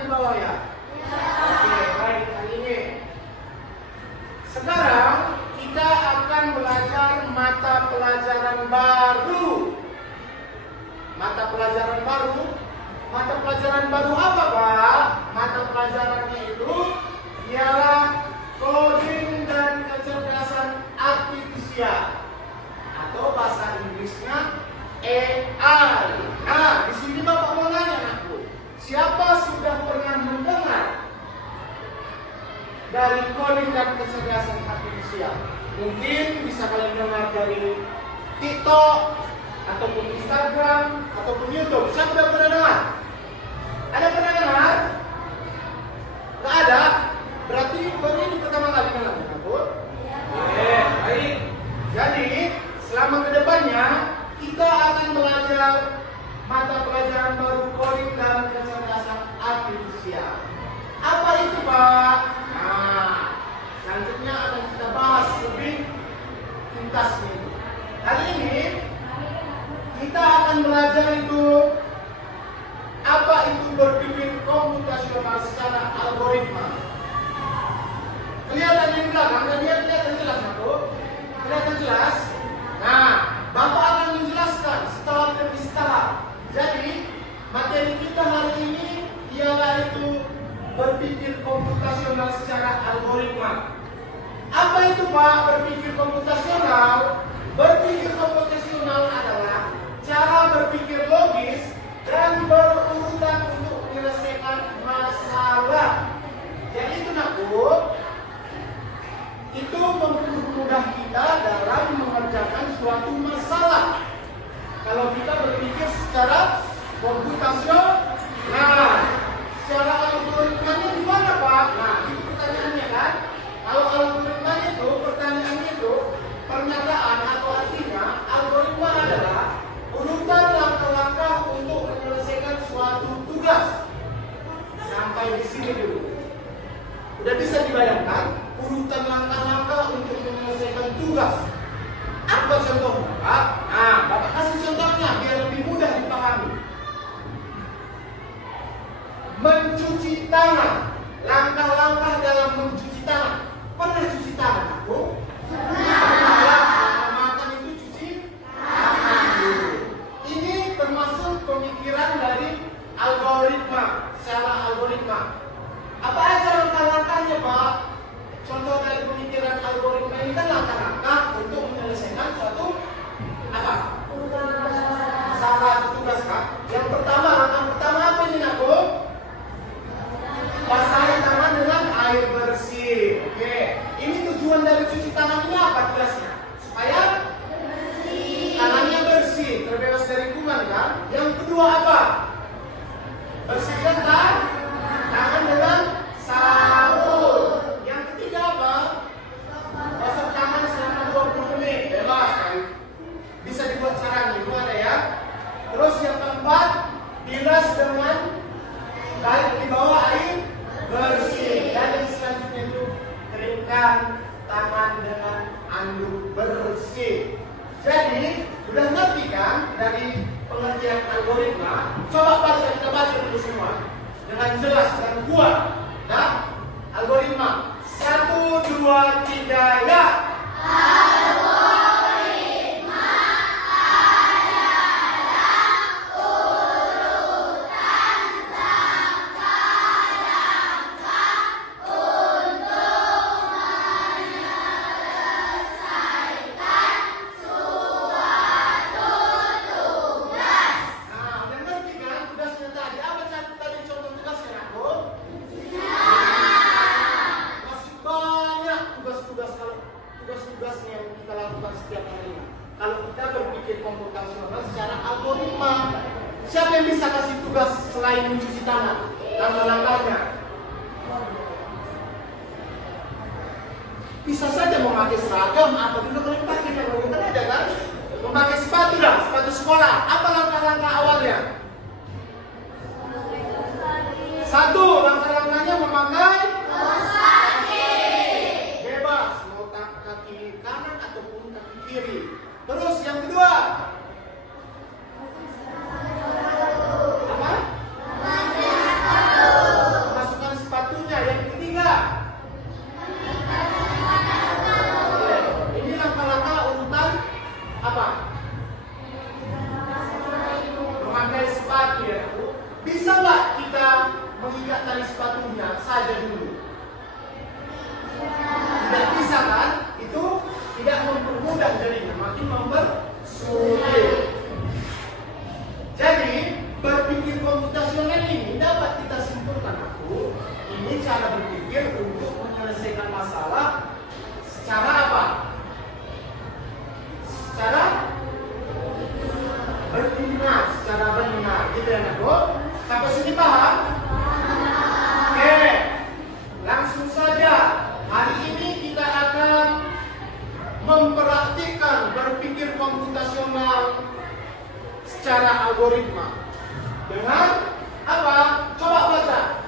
di bawah ya? Oke, baik, hari ini. Sekarang kita akan belajar mata pelajaran baru. Mata pelajaran baru? Mata pelajaran baru apa, Pak? Mata pelajarannya itu ialah coding dan kecerdasan artifisial, atau bahasa Inggrisnya AI. Nah, di sini Bapak mau nanya anakku, siapa sudah pernah mendengar dari coding dan kecerdasan artifisial? Mungkin bisa kalian dengar dari TikTok, ataupun Instagram, ataupun YouTube. Siapa sudah pernah dengar? Ada pernah dengar? Nggak ada? Berarti baru ini pertama kali dengar, betul? Oke, baik. Jadi, selama kedepannya kita akan belajar mata pelajaran baru coding dan kecerdasan artifisial. Apa itu, Pak? Nah, selanjutnya akan kita bahas lebih tuntas nih. Kali ini kita akan belajar itu apa itu berpikir komputasional secara algoritma. Kelihatan di belakang, dan dia kelihatan jelas, Pak? Kelihatan jelas? Nah, Bapak akan menjelaskan setahap demi setahap. Jadi, materi kita hari ini ialah itu berpikir komputasional secara algoritma. Apa itu, Pak, berpikir komputasional? Berpikir komputasional adalah cara berpikir logis dan berurutan untuk menyelesaikan masalah. Jadi itu, Nakku, itu mempermudah kita dalam mengerjakan suatu masalah. Kalau kita berpikir secara komputasional, nah, secara algoritmanya gimana, Pak? Nah, itu pertanyaannya kan? Kalau algoritmanya itu, pertanyaannya itu, pernyataan atau artinya, algoritma adalah urutan langkah-langkah untuk menyelesaikan suatu tugas. Sampai di sini dulu. Udah bisa dibayangkan urutan langkah-langkah untuk menyelesaikan tugas. Apa contohnya, Pak? Nah, Bapak kasih contohnya biar lebih mudah dipahami. Mencuci tangan. Langkah-langkah dalam mencuci tangan. Pernah cuci tangan, Aku? Pernah. Makan itu cuci tangan dulu. Ini termasuk pemikiran dari algoritma, secara algoritma. Apa aja langkah-langkahnya, Pak? Contoh dari pemikiran algoritma ini kan langkah-langkah untuk menyelesaikan suatu apa? Masalah atau tugas, Kak. Yang pertama, langkah pertama apa ini, Aku? Basahi tangan dengan air bersih. Oke. Ini tujuan dari cuci tangan ini apa tugasnya? Supaya tangannya bersih, terbebas dari kuman, kan? Yang kedua apa? Bersihkan tangan dengan sabun. Yang ketiga apa? Basuh tangan selama 20 menit. Bebas, kan? Bisa dibuat caranya, itu ada ya. Terus yang keempat, bilas dengan baik di bawah air bersih. Dan yang selanjutnya itu keringkan tangan dengan anduk bersih. Jadi, udah ngerti kan dari pengertian algoritma? Coba baca, kita baca dulu semua dengan jelas dan kuat. Nah, algoritma 1, 2, 3, ya. Algoritma adalah urutan langkah-langkah untuk menyelesaikan suatu tugas. Nah, udah ngerti kan tugasnya tadi? Apa tadi contoh tugasnya, Aku? Masih banyak tugas-tugas tugas-tugasnya yang kita lakukan setiap hari. Kalau kita berpikir komputasional secara algoritma, siapa yang bisa kasih tugas selain mencuci tangan? Langkah-langkahnya. Bisa saja memakai seragam atau dulu kalian pakai yang kan ada kan? Memakai sepatu dah, sepatu sekolah. Apa langkah-langkah awalnya? Satu, langkah-langkahnya memakai bebas, mau kaki kanan ataupun kaki kiri. Terus yang kedua, apa? sepatu ya Bu, bisa nggak kita mengikat tali sepatunya saja dulu? Tidak bisa kan? Itu tidak mempermudah jadinya, makin mempersulit. Jadi berpikir komputasional ini dapat kita simpulkan aku, ini cara berpikir untuk menyelesaikan masalah secara apa? Secara benar, gitu ya Bu. Sampai sini paham? Oke, langsung saja. Hari ini kita akan mempraktikkan berpikir komputasional secara algoritma. Dengan apa? Coba baca.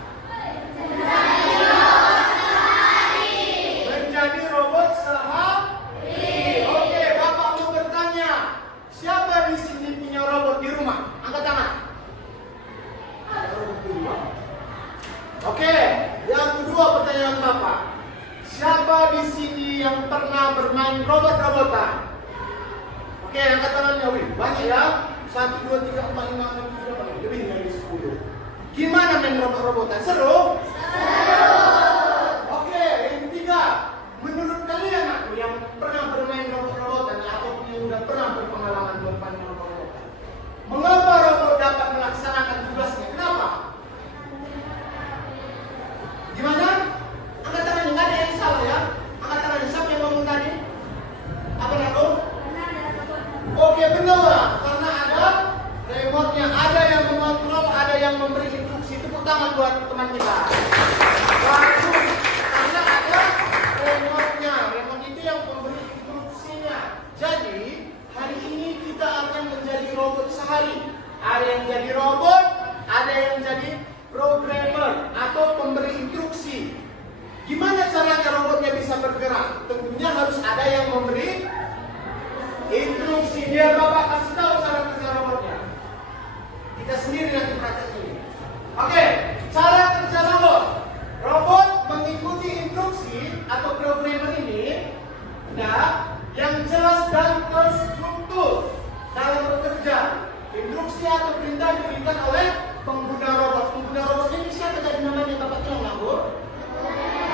Menjadi robot sehari. Oke, Bapak mau bertanya, siapa di sini punya robot di rumah? Angkat tangan. Oke, yang kedua pertanyaan Bapak. Siapa di sini yang pernah bermain robot-robotan? Oke, angkat tangannya, wih. Banyak ya. 1, 2, 3, 4, 5, 6, 7, 8, lebih dari 10. Gimana main robot-robotan? Seru? Seru. Oke, yang ketiga. Menurut kalian aku yang pernah bermain robot-robotan ataupun yang sudah pernah berpengalaman bermain robot-robotan, mengapa robot dapat melaksanakan tugasnya? Kenapa? Gimana? Angkat tangannya, nggak ada yang salah ya? Angkat tangannya, siapa yang ngomong tadi? Apa aku? Oke, benar. Karena ada remote-nya, ada yang mengontrol, ada yang memberi instruksi. Tepuk tangan buat teman kita. Bagus. Karena ada remote-nya. Remote itu yang memberi instruksinya. Jadi, hari ini kita akan menjadi robot sehari. Ada yang jadi robot, ada yang jadi programmer atau pemberi instruksi. Gimana caranya robotnya bisa bergerak? Tentunya harus ada yang memberi instruksi. Biar Bapak kasih tahu cara kerja robotnya. Kita sendiri nanti praktek ini. Oke, cara kerja robot. Robot mengikuti instruksi atau programmer ini, nah, yang jelas dan terstruktur dalam bekerja. Instruksi atau perintah diberikan oleh pengguna robot. Pengguna robot ini siapa jadi namanya Bapak bilang lah, Bu?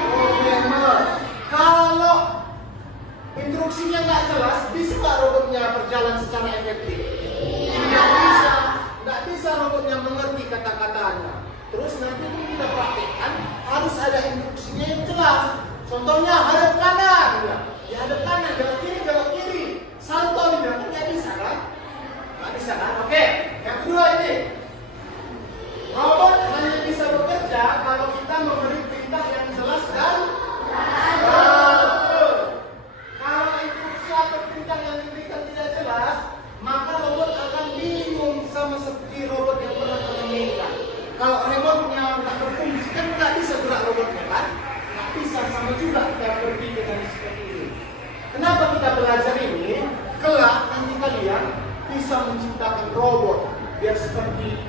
Programmer. Kalau instruksinya nggak jelas, bisa nggak robotnya berjalan secara efektif? Tidak bisa. Nggak bisa robotnya mengerti kata-katanya. Terus nanti kita praktekkan harus ada instruksinya yang jelas. Contohnya hadap kanan, ya hadap kanan, belok kiri, salto nih, kan nggak bisa kan? Nggak bisa kan? Oke, yang kedua ini, robot hanya bisa bekerja kalau kita memberi perintah yang jelas dan betul. Kalau instruksi atau perintah yang diberikan tidak jelas, maka robot akan bingung, sama seperti robot yang pernah termainkan. Kalau remote-nya nggak berfungsi kan nggak bisa gerak robotnya kan? Nggak bisa, sama juga kita berpikir dengan seperti ini. Kenapa kita belajar ini? Kelak nanti kalian bisa menciptakan robot biar seperti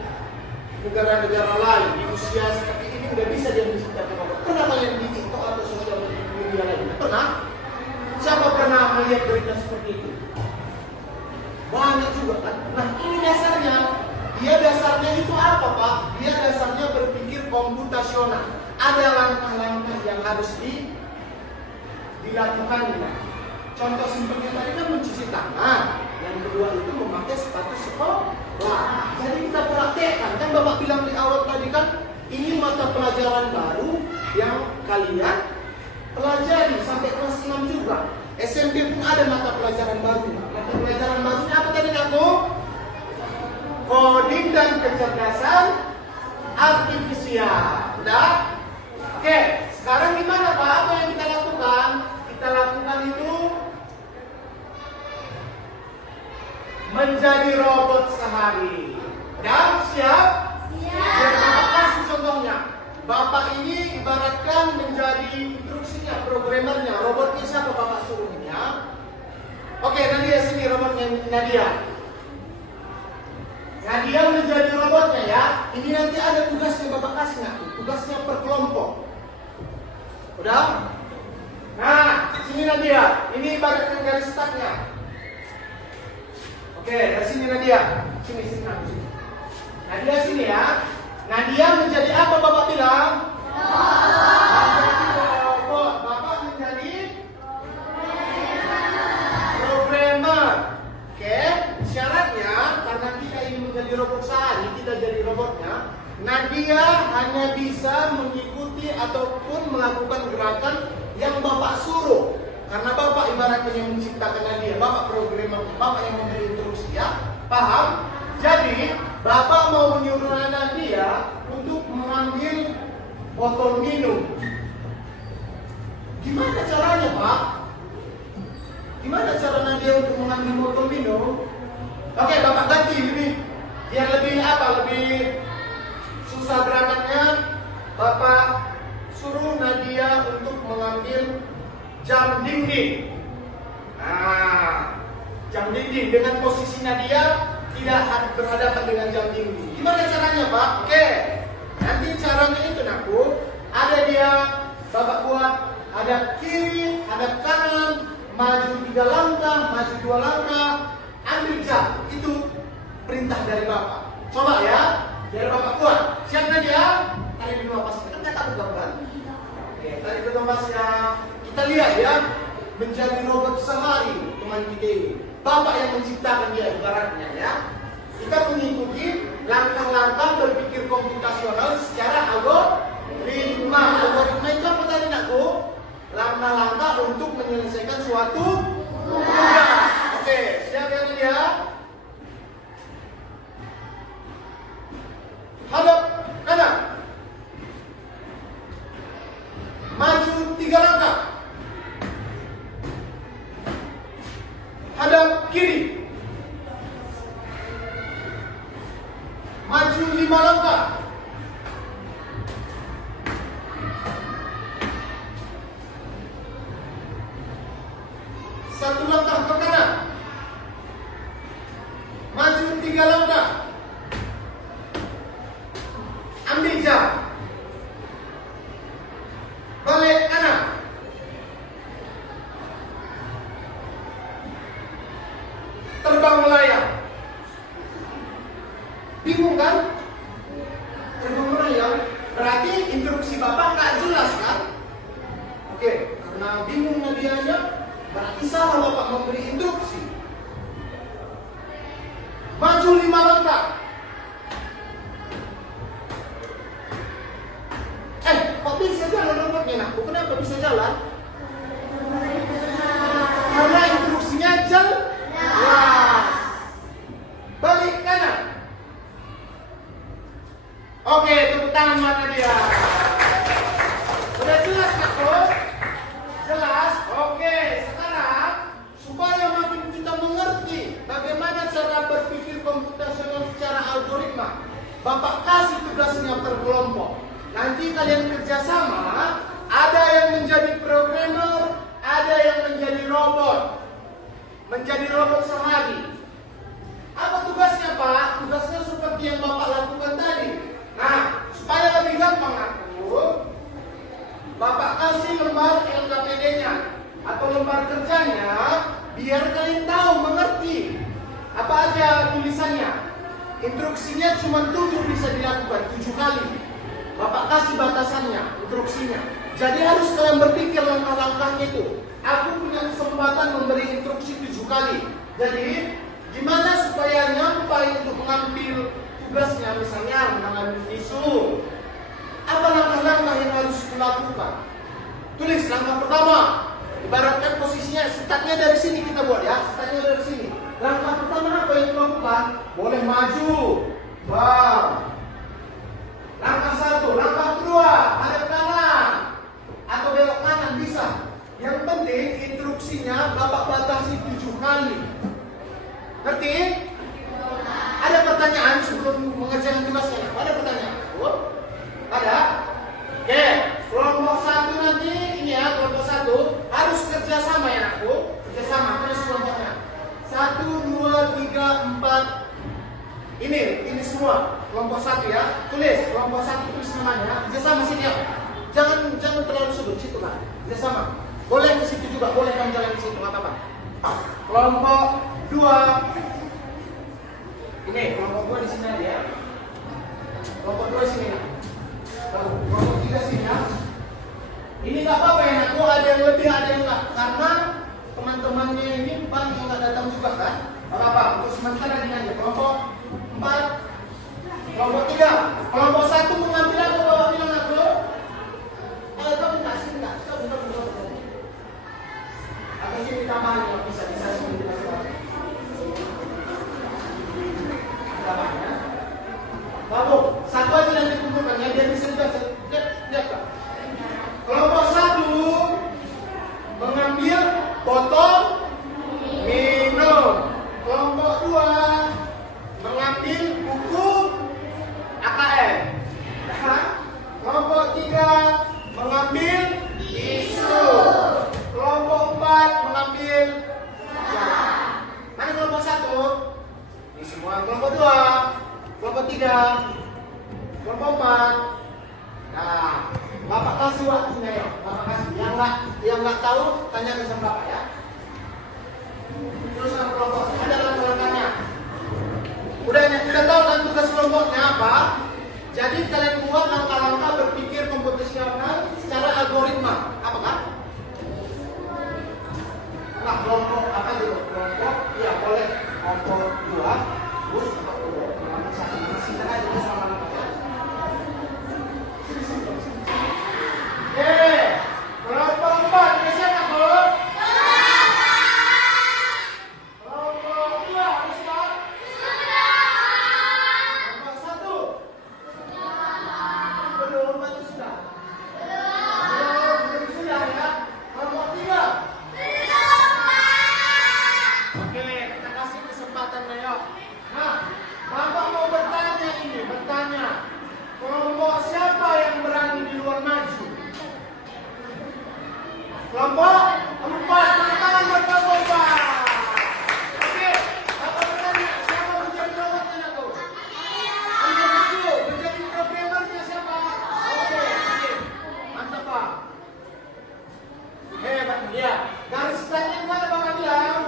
negara-negara lain di usia seperti ini udah bisa dia menciptakan robot. Pernah kalian di TikTok atau sosial media lain? Pernah? Siapa pernah melihat berita seperti itu? Banyak juga kan? Nah ini dasarnya. Dia dasarnya itu apa Pak? Dia dasarnya berpikir komputasional. Ada langkah-langkah yang harus dilakukan. Contoh simpelnya tadi kan mencuci tangan. Yang kedua itu memakai sepatu sekolah. Jadi kita praktekkan. Kan Bapak bilang di awal tadi kan, ini mata pelajaran baru yang kalian pelajari sampai kelas 6 juga. SMP pun ada mata pelajaran baru. Mata pelajaran barunya apa tadi aku? Coding dan kecerdasan artifisial. Udah? Oke, sekarang gimana Pak? Apa yang kita lakukan? Kita lakukan itu menjadi robot sehari. Dan siap? Siap. Bapak kasih contohnya. Bapak ini ibaratkan menjadi instruksinya, programmernya. Robotnya siapa Bapak suruhnya? Oke, Nadia sini robotnya Nadia. Nadia menjadi robotnya ya. Ini nanti ada tugasnya Bapak kasih nggak? Tugasnya per kelompok. Udah? Nah, sini Nadia. Ini ibaratkan garis startnya. Oke, dari sini Nadia. Sini. Nadia sini ya. Nadia menjadi apa Bapak bilang? Menjadi robot. Bapak menjadi programmer. Oke, syaratnya karena kita ingin menjadi robot sehari, kita jadi robotnya. Nadia hanya bisa mengikuti ataupun melakukan gerakan yang Bapak suruh. Karena Bapak ibaratnya yang menciptakan Nadia, Bapak programmer, Bapak yang memberi instruksi ya. Paham? Jadi, Bapak mau menyuruh Nadia untuk mengambil botol minum. Gimana caranya, Pak? Gimana cara Nadia untuk mengambil botol minum? Oke, Bapak ganti biar lebih susah gerakannya. Bapak suruh Nadia untuk mengambil jam dinding. Nah, jam dinding dengan posisi Nadia tidak berhadapan dengan jam dinding. Gimana caranya, Pak? Oke, nanti caranya itu nakku. Ada dia, Bapak buat ada kiri, ada kanan, maju 3 langkah, maju 2 langkah, ambil jam. Itu perintah dari Bapak. Coba ya, biar Bapak buat. Siap Nadia? Tarik dulu napasnya. Kan kata gambar. Oke, tarik dulu napasnya. Kita lihat ya, menjadi robot sehari teman kita ini. Bapak yang menciptakan dia ibaratnya ya. Kita mengikuti langkah-langkah berpikir komputasional secara algoritma. Algoritma itu apa tadi nakku? Langkah-langkah untuk menyelesaikan suatu tugas. Oke, siap ya Nadia? Hadap kanan. Maju 3 langkah. Hadap kiri. Maju 5 langkah. Satu langkah ke kanan. Maju 3 langkah. Ambil jam. Balik kanan. Terbang melayang. Bingung kan? Terbang melayang. Berarti instruksi Bapak nggak jelas kan? Oke, karena bingung Nadianya, berarti salah Bapak memberi instruksi. Maju 5 langkah. Kok bisa jalan robotnya nakku? Kenapa bisa jalan? Karena instruksinya jelas. Balik kanan. Oke, tepuk tangan buat Nadia. Udah jelas nakku? Jelas? Oke, sekarang supaya makin kita mengerti bagaimana cara berpikir komputasional secara algoritma, Bapak kasih tugasnya per kelompok. Nanti kalian kerjasama, ada yang menjadi programmer, ada yang menjadi robot. Menjadi robot sehari. Apa tugasnya Pak? Tugasnya seperti yang Bapak lakukan tadi. Nah, supaya lebih gampang aku, Bapak kasih lembar LKPD-nya atau lembar kerjanya, biar kalian tahu, mengerti apa aja tulisannya. Instruksinya cuma 7 bisa dilakukan, 7 kali. Bapak kasih batasannya, instruksinya. Jadi harus kalian berpikir langkah-langkahnya itu. Aku punya kesempatan memberi instruksi 7 kali. Jadi, gimana supaya nyampai untuk mengambil tugasnya, misalnya mengambil tisu. Apa langkah-langkah yang harus dilakukan? Tulis langkah pertama. Ibaratkan posisinya, startnya dari sini kita buat ya. Startnya dari sini. Langkah pertama apa yang dilakukan? Boleh maju. Wow. Langkah 1, langkah kedua, hadap kanan atau belok kanan bisa. Yang penting instruksinya Bapak batasi 7 kali. Ngerti? Ada pertanyaan sebelum mengerjakan tugasnya? Ada pertanyaan? Ada? Oke, kelompok 1 nanti ini ya, kelompok 1 harus kerjasama ya aku. Kerjasama, terus kelompoknya 1, 2, 3, 4. Ini semua kelompok 1 ya. Tulis kelompok 1, tulis namanya. Kerjasama sini ya. Jangan terlalu sudut situ lah. Kerjasama. Boleh ke situ juga, boleh kamu jalan ke situ, nggak apa-apa. Kelompok 2. Ini kelompok 2 di sini aja ya. Kelompok 2 sini nak. Kelompok 3 sini ya. Ini nggak apa-apa ya nak. Ada yang lebih, ada yang enggak. Karena teman-temannya ini banyak yang nggak datang juga kan. Apa-apa. Untuk sementara gini aja. Kelompok 4, kelompok 3, kelompok 1 mengambil apa bawa bilang aku? Kalau enggak sih enggak. Atau sini tambahan kalau bisa sini tambahnya. Baru satu aja nanti kumpulkan ya biar bisa dibaca. Lihat Pak. Kelompok 1 mengambil botol minum. Kelompok 2 mengambil buku AKM. Kelompok 3 mengambil tisu. Kelompok 4 mengambil mana kelompok 1? Ini semua. Kelompok 2, kelompok 3, kelompok 4. Nah, Bapak kasih waktunya ya. Bapak kasih. Yang nggak tahu tanya ke sama Bapak ya. Terus kelompok ada langkah-langkahnya. Udah tahu kan tugas kelompoknya apa? Jadi kalian buat langkah-langkah berpikir komputasional secara algoritma. Apa kan? Nah, kelompok apa itu? Kelompok, ya boleh kelompok 2, terus kelompok 1. Singkat aja terus sama-sama ya. Kelompok 4 ini siapa, Bu? Kelompok 2 ini siapa? Kelompok 1? Belum, itu sudah. Belum sudah ya. Kelompok 3? Oke, kita kasih kesempatan ya. Nah, Bapak mau bertanya. Kelompok siapa yang berani di luar maju? Kelompok 4, tangan buat kelompok 4. Oke, Bapak bertanya, siapa menjadi robotnya aku? Ambil dulu, menjadi programmernya siapa? Oke, sini. Mantap Pak. Hebat dia. Garis tanya mana Bapak bilang?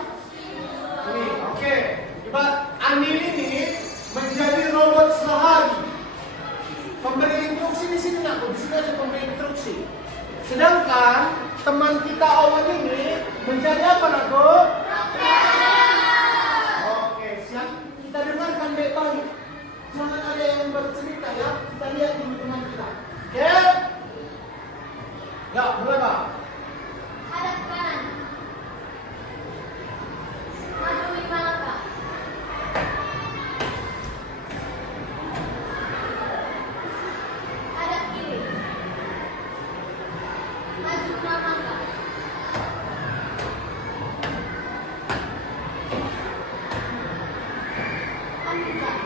Ini, oke. Ibarat Anil ini menjadi robot sehari. Pemberi instruksi di sini aku, di sini ada pemberi instruksi. Sedangkan teman kita Owen ini menjadi apa aku? Oke, siap. Kita dengarkan baik-baik. Jangan ada yang bercerita ya. Kita lihat dulu teman kita. Oke? Ya, mulai Pak. Hadap kanan. Maju 5 langkah. Hadap kiri. Maju 6 langkah. Ambilkan.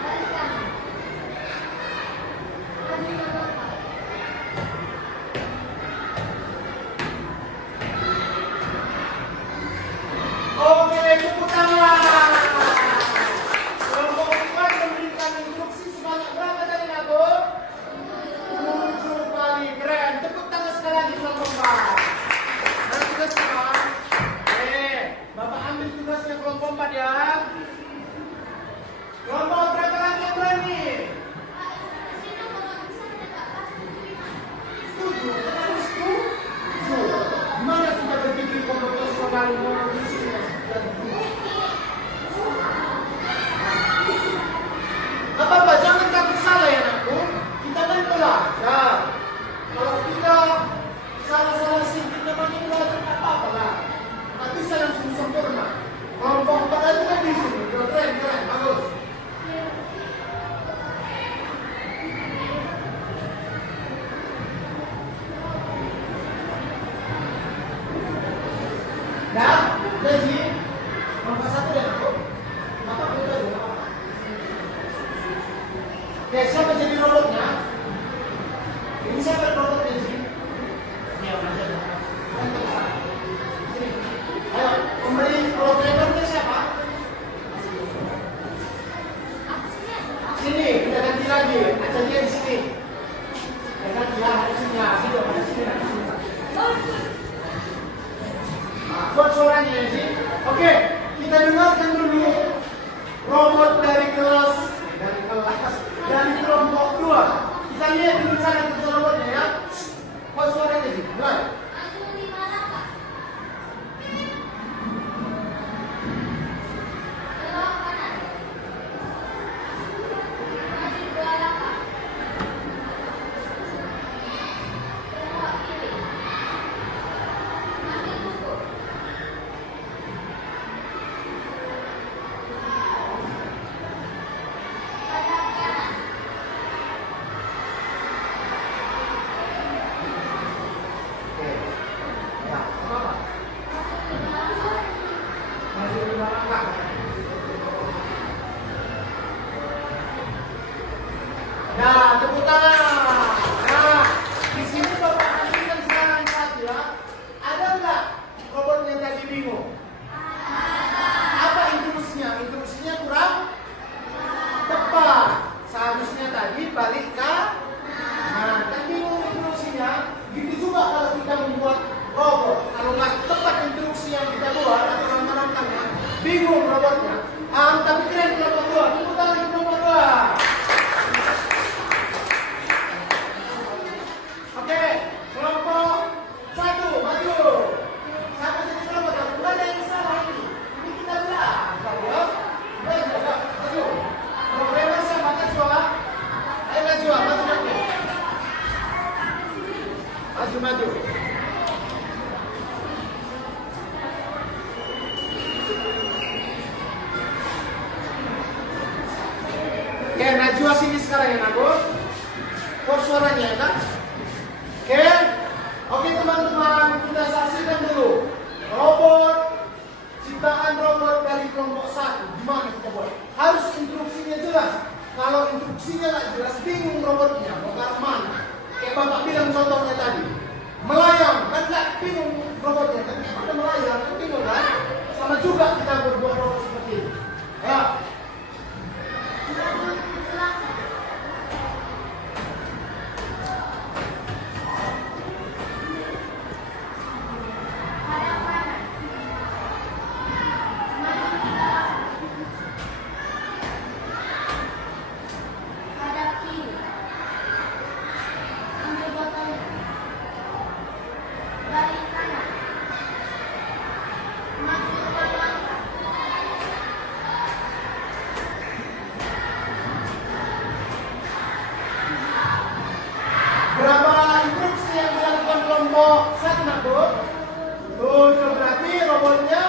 Balik kanan. Maju 6 langkah. Oke, tepuk tangan. Kelompok 4 memberikan instruksi sebanyak berapa tadi aku? 7 kali. Keren. Tepuk tangan sekali lagi kelompok 4. Nah, tugas apa? Bapak ambil tugasnya kelompok 4 ya. Kelompok berapa lagi yang berani? Setuju. Terus setuju. Gimana kita berpikir komputasional apa-apa, jangan takut salah ya anakku. Kita kan belajar. Kalau kita salah-salah sedikit namanya belajar apa-apa lah. Tak bisa langsung sempurna. Kelompok 4 aja kan di sini. Keren, bagus. Dah, jadi kelompok 1 dan aku. Bapak boleh aja. Oke, siapa jadi robotnya? Ini siapa robotnya sih? Ini yang aja. Ayo, pemberi programmernya siapa? Sini, kita ganti lagi. Aja dia di sini. Kita ganti lah, ada sini. Sini, ada sini. Buat suaranya sih. Oke, kita dengarkan dulu robot dari kelas dari sebelah sini sekarang ya Nago. Kok suaranya ya kan? Oke. Oke teman-teman, kita saksikan dulu robot, ciptaan robot dari kelompok 1. Gimana kita buat? Harus instruksinya jelas. Kalau instruksinya nggak jelas, bingung robotnya mau ke arah mana. Kayak Bapak bilang contohnya tadi, melayang kan nggak bingung robotnya kan? Kita melayang kan bingung kan? Sama juga kita berbuat robot seperti ini. Ya. Berapa instruksi yang dilakukan kelompok 1 Nago? Tuh, berarti robotnya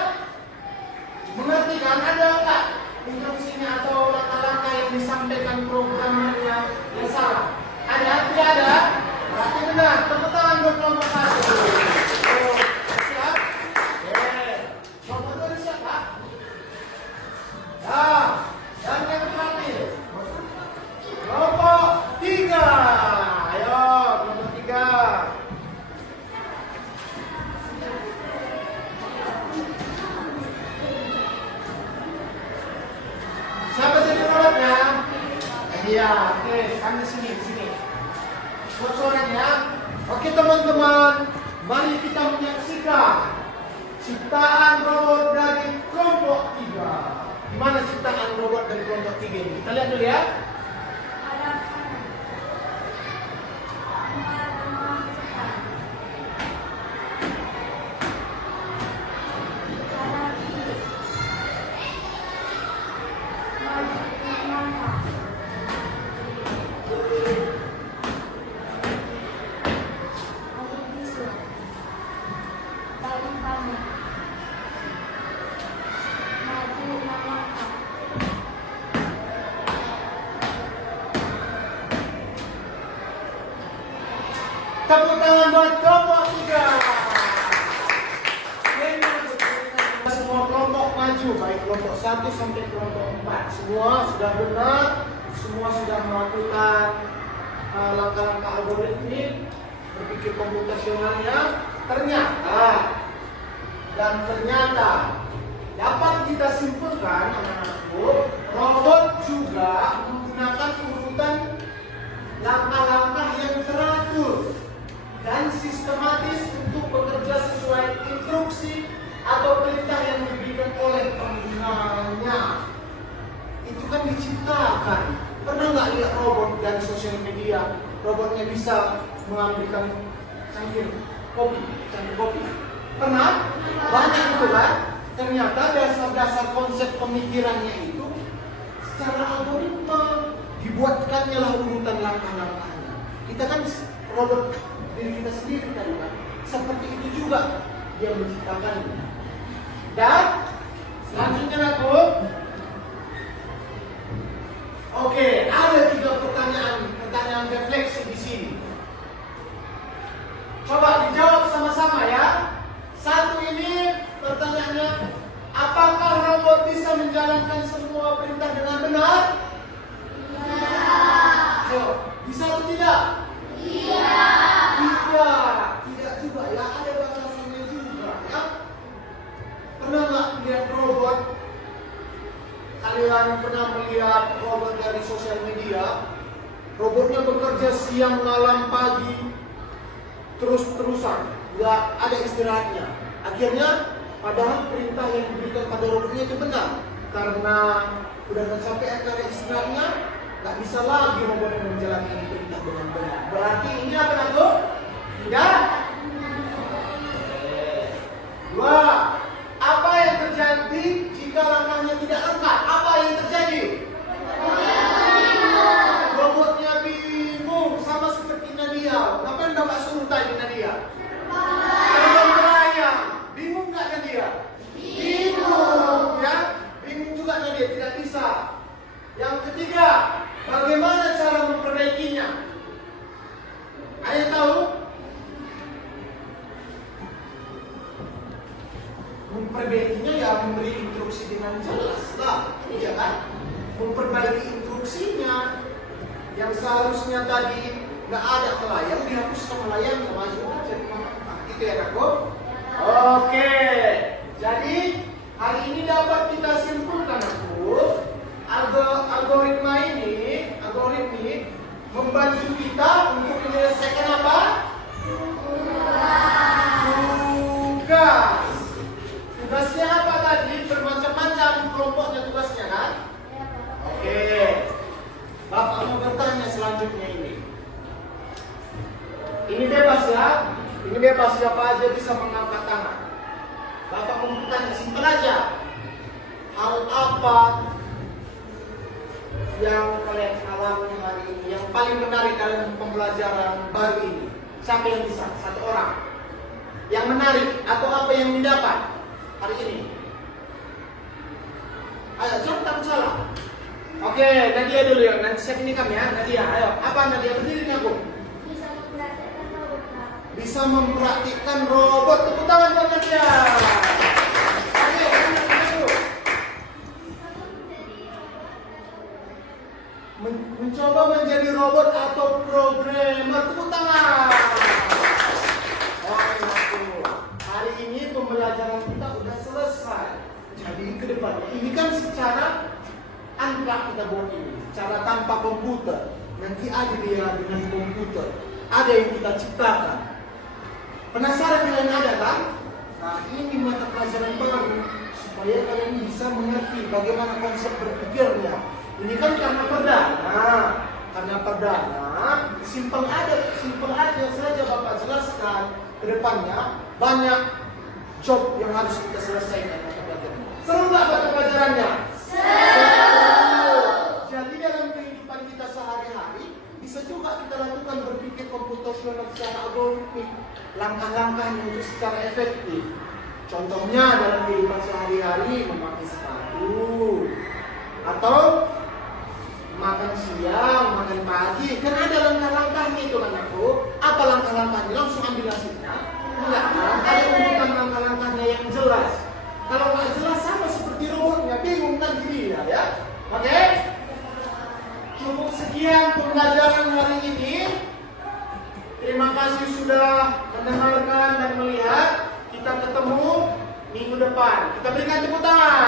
mengerti kan? Ada enggak instruksinya atau langkah-langkah yang disampaikan programmernya yang salah? Ada? Tidak ada? Berarti benar. Tepuk tangan buat kelompok 1. Oh, siap? Oke. Kelompok 2 siap, Pak? Ya. Dan yang terakhir kelompok 3. Ayo, kelompok 3. Siapa jadi robotnya? Iya, oke, kami sini. Buat suaranya. Oke teman-teman, mari kita menyaksikan ciptaan robot dari kelompok 3. Gimana ciptaan robot dari kelompok 3 ini? Kita lihat dulu ya. Tepuk tangan buat kelompok 3. Semua kelompok maju, baik kelompok 1 sampai kelompok 4. Semua sudah benar, semua sudah melakukan langkah-langkah algoritmik, berpikir komputasionalnya. Ternyata dapat kita simpulkan anak-anakku, robot juga menggunakan urutan langkah-langkah yang teratur dan sistematis untuk bekerja sesuai instruksi atau perintah yang diberikan oleh penggunanya. Itu kan diciptakan. Pernah nggak lihat robot dari sosial media? Robotnya bisa mengambilkan cangkir kopi. Pernah? Banyak itu kan? Ternyata dasar-dasar konsep pemikirannya itu secara algoritma dibuatkannya lah urutan langkah-langkahnya. Kita kan robot diri kita sendiri kan? Seperti itu juga dia menciptakannya. Dan selanjutnya aku, oke, ada 3 pertanyaan refleksi di sini. Coba dijawab sama-sama ya. Satu ini pertanyaannya, apakah robot bisa menjalankan semua perintah dengan benar? Iya. So, bisa atau tidak? Iya. Tidak juga ya, ada batasannya juga ya. Pernah nggak lihat robot? Kalian pernah melihat robot dari sosial media? Robotnya bekerja siang, malam, pagi, terus-terusan, nggak ada istirahatnya. Akhirnya, padahal perintah yang diberikan pada robotnya itu benar, karena udah sampai acara istirahatnya, nggak bisa lagi robot menjalankan perintah dengan benar. Berarti ini apa Nago? Tidak. 2. Apa yang terjadi jika langkahnya tidak lengkap? Apa yang terjadi? Robotnya bingung, sama seperti Nadia. Ngapain Bapak suruh tadi Nadia? Terbang melayang. Bingung nggak Nadia? Bingung ya? Bingung juga Nadia, tidak bisa. Yang ketiga, bagaimana instruksi dengan jelas lah, iya kan? Memperbaiki instruksinya. Yang seharusnya tadi nggak ada melayang, dihapuskan melayang, maju aja. Itu ya aku. Oke, jadi hari ini dapat kita simpulkan aku, algoritma ini membantu kita untuk menyelesaikan apa? Tugas. Tugasnya apa tadi? Bermacam-macam kelompoknya tugasnya kan? Oke. Bapak mau bertanya selanjutnya ini. Ini bebas ya. Ini bebas, siapa aja bisa mengangkat tangan. Bapak mau bertanya simpel aja. Hal apa yang kalian alami hari ini yang paling menarik dalam pembelajaran baru ini? Siapa yang bisa? Satu orang. Yang menarik atau apa yang didapat hari ini? Ayo, jangan takut salah. Oke, Nadia dulu ya. Nanti saya ini ya. Nadia, ayo. Apa Nadia? Berdiri nih aku. Bisa mempraktikkan robot. Tepuk tangan buat Nadia. Ayo, dulu. Mencoba menjadi robot atau programmer. Tepuk tangan. Oke, aku. Hari ini pembelajaran kita udah selesai. Jadi ke depannya ini kan secara unplug kita buat ini, cara tanpa komputer. Nanti ada dia dengan komputer, ada yang kita ciptakan. Penasaran kalian ada kan? Nah ini mata pelajaran baru supaya kalian bisa mengerti bagaimana konsep berpikirnya. Ini kan karena perdana, simpel aja saja Bapak jelaskan. Ke depannya banyak job yang harus kita selesaikan. Seru nggak mata pelajarannya? Jadi dalam kehidupan kita sehari-hari bisa juga kita lakukan berpikir komputasional secara algoritmik, langkah-langkahnya untuk secara efektif. Contohnya dalam kehidupan sehari-hari memakai sepatu atau makan siang, makan pagi, kan ada langkah-langkahnya itu kan aku. Apa langkah-langkahnya? Langsung ambil hasilnya? Enggak, ada bukan langkah-langkahnya yang jelas. Kalau nggak jelas sama seperti robotnya, bingung kan dia ya. Oke? Cukup sekian pembelajaran hari ini. Terima kasih sudah mendengarkan dan melihat. Kita ketemu minggu depan. Kita berikan tepuk tangan.